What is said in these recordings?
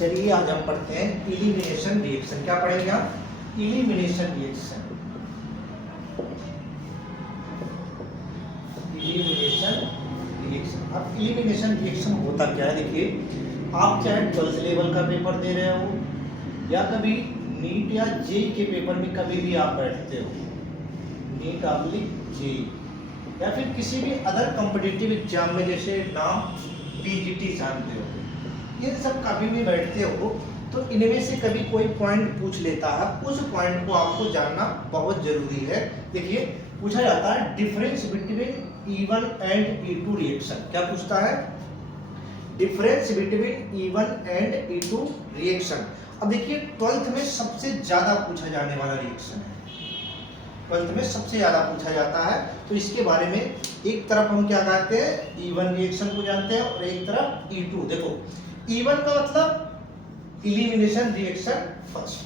चलिए आज हम पढ़ते हैं इलिमिनेशन रिएक्शन। क्या पढ़ेंगे आप? Elimination reaction. Elimination reaction. अब इलिमिनेशन रिएक्शन होता क्या है, देखिए आप चाहे 12th लेवल का पेपर दे रहे हो या कभी नीट या जेई के पेपर में कभी भी आप बैठते हो, नीट ऑब्लिक जेई या फिर किसी भी अदर कॉम्पिटिटिव एग्जाम में, जैसे नाम पीजीटी जानते हो, ये सब कभी भी बैठते हो तो इनमें से कभी कोई पॉइंट पूछ लेता है, उस पॉइंट को आपको जानना बहुत जरूरी है। देखिए पूछा जाता है difference between E1 and E2 reaction. क्या पूछता है? Difference between E1 and E2 reaction. अब देखिए 12th में सबसे ज्यादा पूछा जाने वाला रिएक्शन है, 12th में सबसे ज्यादा पूछा जाता है। तो इसके बारे में एक तरफ हम क्या कहते हैं, E1 रिएक्शन को जानते हैं और एक तरफ E2। देखो E1 का मतलब इलिमिनेशन रिएक्शन फर्स्ट,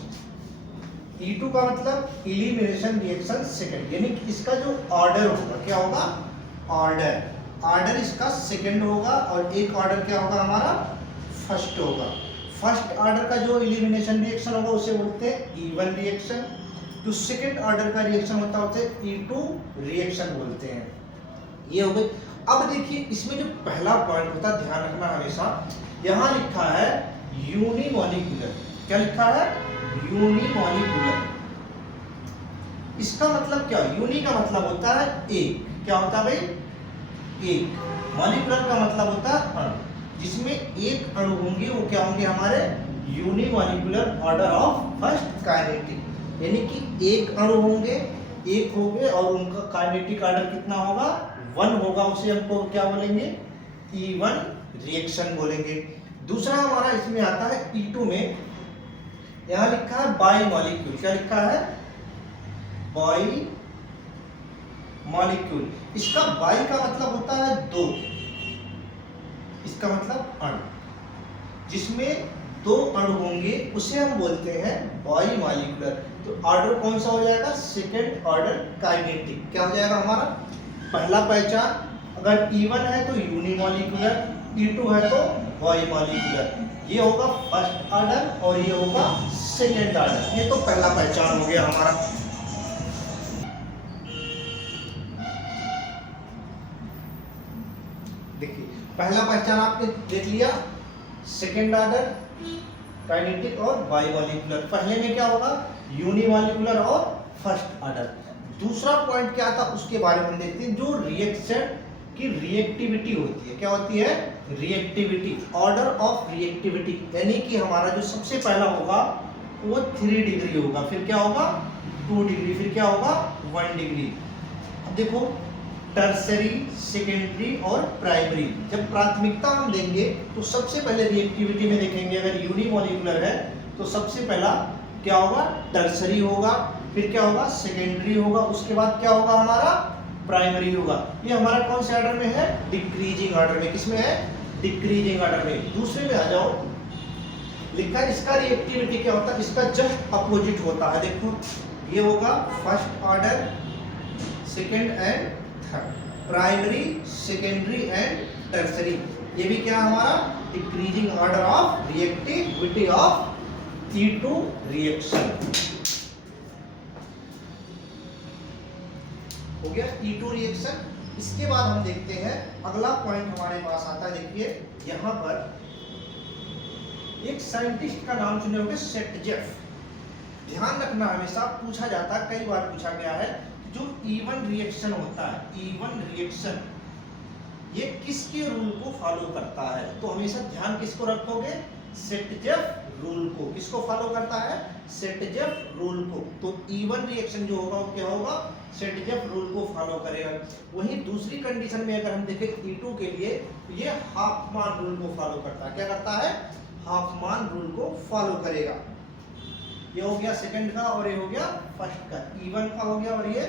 E2 का मतलब इलिमिनेशन रिएक्शन सेकंड। यानी कि इसका जो ऑर्डर होगा, क्या होगा? ऑर्डर इसका सेकंड होगा और एक ऑर्डर क्या होगा हमारा? फर्स्ट होगा। फर्स्ट ऑर्डर का जो इलिमिनेशन रिएक्शन होगा उसे बोलते हैं E1 रिएक्शन। जो सेकंड ऑर्डर का रिएक्शन होता है उसे E2 रिएक्शन बोलते हैं। ये हो गई। अब देखिए इसमें जो पहला पॉइंट होता है, ध्यान रखना हमेशा, यहां लिखा है यूनिमॉलिक्यूलर। क्या लिखा है? यूनिमॉलिक्यूलर। इसका मतलब क्या? यूनि का मतलब होता है एक। क्या होता है भाई? एक। मॉलिक्यूलर का मतलब होता है अणु। जिसमें एक अणु होंगे वो क्या होंगे हमारे? Unimolecular order of first kinetic. यानी कि एक अणु होंगे, एक होंगे और उनका काइनेटिक ऑर्डर कितना होगा? 1 होगा। उसे हमको क्या बोलेंगे? E1 रिएक्शन बोलेंगे। दूसरा हमारा इसमें आता है E2 में, यहां लिखा है बाई मॉलिक्यूल। क्या लिखा है? By molecule. इसका बाई का मतलब होता है दो, इसका मतलब अणु। जिसमें दो अणु होंगे उसे हम बोलते हैं बाई मॉलिक्यूलर। तो ऑर्डर कौन सा हो जाएगा? Second order kinetic. क्या हो जाएगा हमारा? पहला पहचान, अगर E1 है तो यूनिमॉलिक्यूलर, E2 है तो बाइमॉलिक्यूलर। ये होगा फर्स्ट ऑर्डर और ये होगा सेकेंड ऑर्डर। ये तो पहला पहचान हो गया हमारा। देखिए पहला पहचान आपने देख लिया, सेकेंड ऑर्डर काइनेटिक और बाइमॉलिक्यूलर। पहले में क्या होगा? यूनिमॉलिक्यूलर और फर्स्ट ऑर्डर। दूसरा पॉइंट क्या था उसके बारे में हम देखते हैं। जो रिएक्शन की रिएक्टिविटी होती है, क्या होती है? Reactivity, order of reactivity. यानी कि हमारा जो सबसे पहला होगा वो 3 डिग्री होगा, फिर क्या होगा? 2 डिग्री, फिर क्या होगा? 1 डिग्री। अब देखो टर्सरी, सेकेंडरी और प्राइमरी। जब प्राथमिकता हम देंगे तो सबसे पहले रिएक्टिविटी में देखेंगे, अगर यूनिमॉलिक्यूलर है तो सबसे पहला क्या होगा? टर्सरी होगा, फिर क्या होगा? सेकेंडरी होगा, उसके बाद क्या होगा हमारा? प्राइमरी होगा। ये हमारा कौन से ऑर्डर में है? डिक्रीजिंग ऑर्डर में। किसमें है? डिक्रीजिंग ऑर्डर में। दूसरे में आ जाओ, लिखा है इसका रिएक्टिविटी क्या होता है? इसका जस्ट अपोजिट होता है। देखो ये होगा first order, second and third, primary, secondary and tertiary. ये भी क्या हमारा? Decreasing order of reactivity of E2 reaction. हो गया E2 रिएक्शन। इसके बाद हम देखते हैं अगला पॉइंट हमारे पास आता है। देखिए यहां पर एक साइंटिस्ट का नाम सुने होंगे, सेटजेफ। ध्यान रखना हमेशा पूछा जाता है, कई बार पूछा गया है, जो E1 रिएक्शन होता है, E1 रिएक्शन ये किसके रूल को फॉलो करता है? तो हमेशा ध्यान किसको रखोगे? सेटजेफ रूल को। किसको फॉलो करता है? सेटजेफ रूल को। तो E1 रिएक्शन जो होगा वो क्या होगा? सेटजेफ रूल को फॉलो करेगा। वहीं दूसरी कंडीशन में अगर हम देखें E2 के लिए, तो ये हाफमान रूल को फॉलो करता है। क्या करता है? हाफमान रूल को फॉलो करेगा। ये हो गया सेकंड का और ये हो गया फर्स्ट का। E1 का हो गया और ये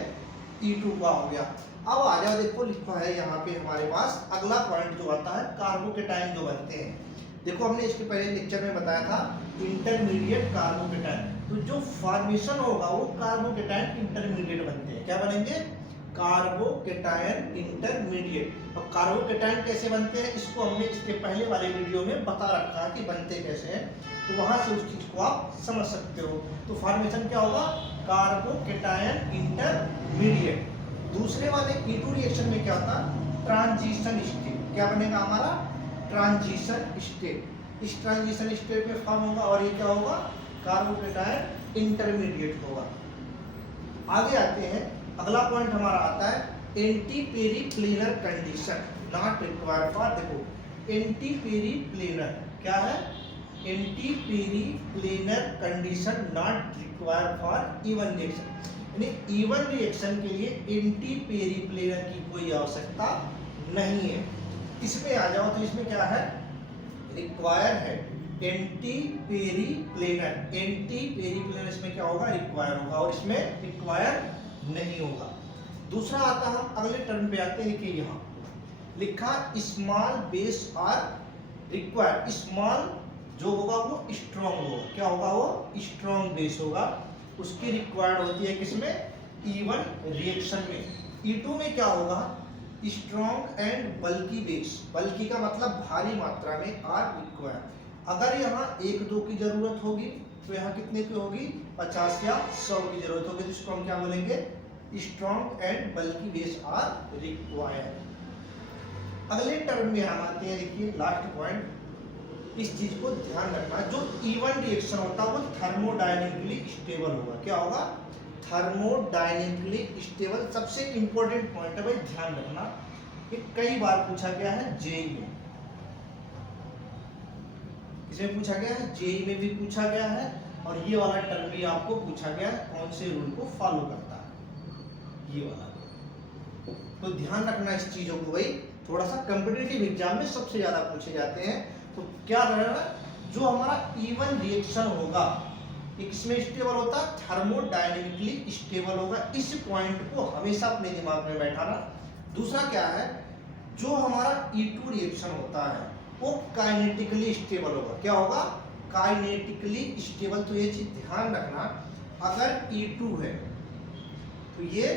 E2 का हो गया। अब आ जाओ, देखो लिखा है यहाँ पे हमारे पास अगला पॉइंट जो आता है, कार्बोकेटाइन जो बनते हैं। देखो हमने इसके पहले लेक्चर में बताया था इंटरमीडिएट कार्बोकेटाइन। तो जो फॉर्मेशन होगा वो कार्बोकेटाइन इंटरमीडिएट बनते हैं। क्या बनेंगे? Carbocation intermediate. अब कार्बोकेटायन कैसे बनते हैं इसको हमने इसके पहले वाले वीडियो में बता रखा है कि बनते कैसे हैं, तो वहां से उस चीज को आप समझ सकते हो। तो फॉर्मेशन क्या होगा, कार्बोकेटायन इंटरमीडिएट। दूसरे वाले E2 रिएक्शन में क्या होता, ट्रांजिशन स्टेट। क्या बनेगा हमारा, ट्रांजिशन स्टेट। इस ट्रांजिशन स्टेट में फॉर्म होगा और ये क्या होगा, कार्बोकेटायन इंटरमीडिएट होगा। आगे आते हैं, अगला पॉइंट हमारा आता है antiperiplanar condition not required for, देखो एंटीपेरीक्लीनर क्या है, antiperiplanar condition not required for even reaction, यानी इवन रिएक्शन के लिए एंटीपेरीक्लीनर की कोई आवश्यकता नहीं है। इसमें आ जाओ तो इसमें क्या है, रिक्वायर है एंटीपेरीक्लीनर। एंटीपेरीक्लीनर इसमें क्या होगा, रिक्वायर होगा, और इसमें रिक्वायर नहीं होगा। दूसरा आता है, हम अगले टर्म पे आते हैं कि यहाँ लिखा small base are required. Small जो होगा वो स्ट्रॉन्ग होगा, क्या होगा, वो स्ट्रॉन्ग बेस होगा, उसकी रिक्वायर्ड होती है किसमें, इवन रिएक्शन में। E2 में क्या होगा, स्ट्रॉन्ग एंड बल्की बेस। बल्की का मतलब भारी मात्रा में, आर रिक्वायर्ड। अगर यहाँ 1-2 की जरूरत होगी तो यहाँ कितने की होगी, 50 या 100 की जरूरत होगी, तो इसको हम क्या बोलेंगे, strong and bulky base are required. अगले टर्म में हम आते हैं, देखिए लास्ट पॉइंट, इस चीज को ध्यान रखना, जो इवन रिएक्शन होता है वो थर्मोडायनेमिकली स्टेबल होगा। क्या होगा, थर्मोडायनेमिकली स्टेबल। सबसे इंपॉर्टेंट पॉइंट है भाई, ध्यान रखना, ये कई बार पूछा गया है जेई में। इसमें पूछा गया है, जेई में भी पूछा गया है, और ये वाला टर्म भी आपको पूछा गया है, कौन से रूल को फॉलो करता है, ये वाला। तो ध्यान रखना इस चीजों को भाई, थोड़ा सा कॉम्पिटिटिव एग्जाम में सबसे ज्यादा पूछे जाते हैं। तो क्या रहेगा, जो हमारा इवन रिएक्शन होगा ये किसमें स्टेबल होता है, थर्मोडायनेमिकली स्टेबल होगा। इस पॉइंट को हमेशा अपने दिमाग में बैठाना। दूसरा क्या है, जो हमारा E2 रिएक्शन होता है वो काइनेटिकली स्टेबल होगा। क्या होगा, काइनेटिकली स्टेबल। तो ये चीज ध्यान रखना, अगर E2 है तो ये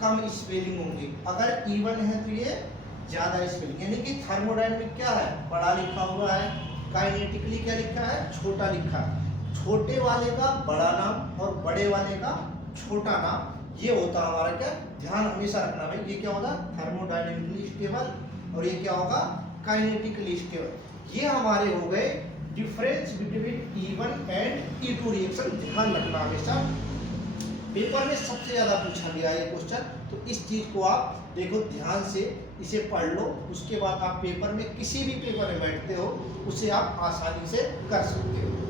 कम स्पेलिंग होंगी, अगर E1 है तो ये ज्यादा स्पेलिंग। यानी कि थर्मोडायनेमिक क्या है, बड़ा लिखा हुआ है, काइनेटिकली क्या लिखा है, छोटा लिखा है। छोटे वाले का बड़ा नाम और बड़े वाले का छोटा नाम, ये होता है हमारा क्या, ध्यान हमेशा रखना भाई। ये क्या होगा, थर्मोडायनेमिकली स्टेबल, और ये क्या होगा, काइनेटिकली स्टेबल। ये हमारे हो गए difference between E1 and E2 reaction. ध्यान रखना हमेशा, पेपर में सबसे ज्यादा पूछा गया है क्वेश्चन, तो इस चीज को आप देखो ध्यान से, इसे पढ़ लो, उसके बाद आप पेपर में किसी भी पेपर में बैठते हो उसे आप आसानी से कर सकते हो।